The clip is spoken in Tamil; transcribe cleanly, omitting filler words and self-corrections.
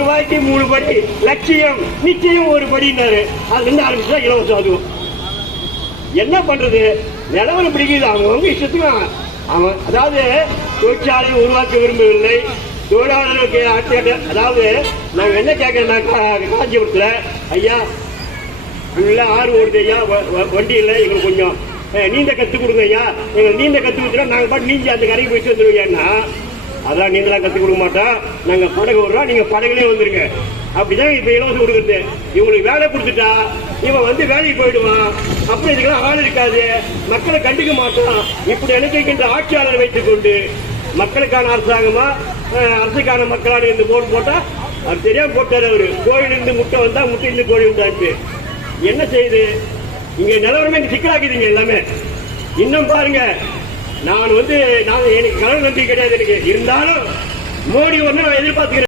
ரூபாய்க்கு 3 படி லட்சியம் நிச்சயம் 1 படினாரு. அதுல இருந்து ஆரம்பிச்சா இலவசம். அதுவும் என்ன பண்றது, நிலவரம் பிடிக்குது. அவங்க இஷ்டத்துக்கு அவன் அதாவது தொழிற்சாலையை உருவாக்க விரும்பவில்லை. தொழிலாளர்களுக்கு அதாவது நாங்க என்ன கேட்கறோம்னா, காஞ்சிபுரத்துல ஐயா உள்ள ஆறு ஓடுது ஐயா, வண்டி இல்லை, எங்களுக்கு கொஞ்சம் நீந்த கத்து கொடுங்க ஐயா, எங்களுக்கு நீந்த கத்து கொடுத்துட்டா நாங்க பாட்டு நீஞ்சி அந்த கரைக்கு போயிட்டு வந்துருவோம்னா, அதான் நீந்தலாம் கத்து கொடுக்க மாட்டோம், நாங்க படகு விடுறோம், நீங்க படகுலேயே வந்துருங்க. அப்படிதான் இப்ப இலவசம் கொடுக்குறது. இவங்களுக்கு வேலை கொடுத்துட்டா இவன் வந்து வேலைக்கு போயிடுவான். அப்புறம் இதுக்கெல்லாம் ஆள் இருக்காது, மக்களை கண்டுக்க மாட்டான். இப்படி நினைக்கின்ற ஆட்சியாளரை வைத்துக் கொண்டு மக்களுக்கான அரசாங்கமா அரசுக்கான மக்களான இந்த போர்டு போட்டா அவர் தெரியாம போட்டாரு. அவரு கோயிலிருந்து முட்டை வந்தா முட்டையிலிருந்து கோழி உண்டாச்சு. என்ன செய்யுது இங்க நிலவரமே சிக்கலாக்குதுங்க எல்லாமே. இன்னும் பாருங்க, நான் எனக்கு கடவுள் நம்பிக்கை கிடையாது எனக்கு. இருந்தாலும் மோடி ஒண்ணு நான் எதிர்பார்த்துக்கிறேன்.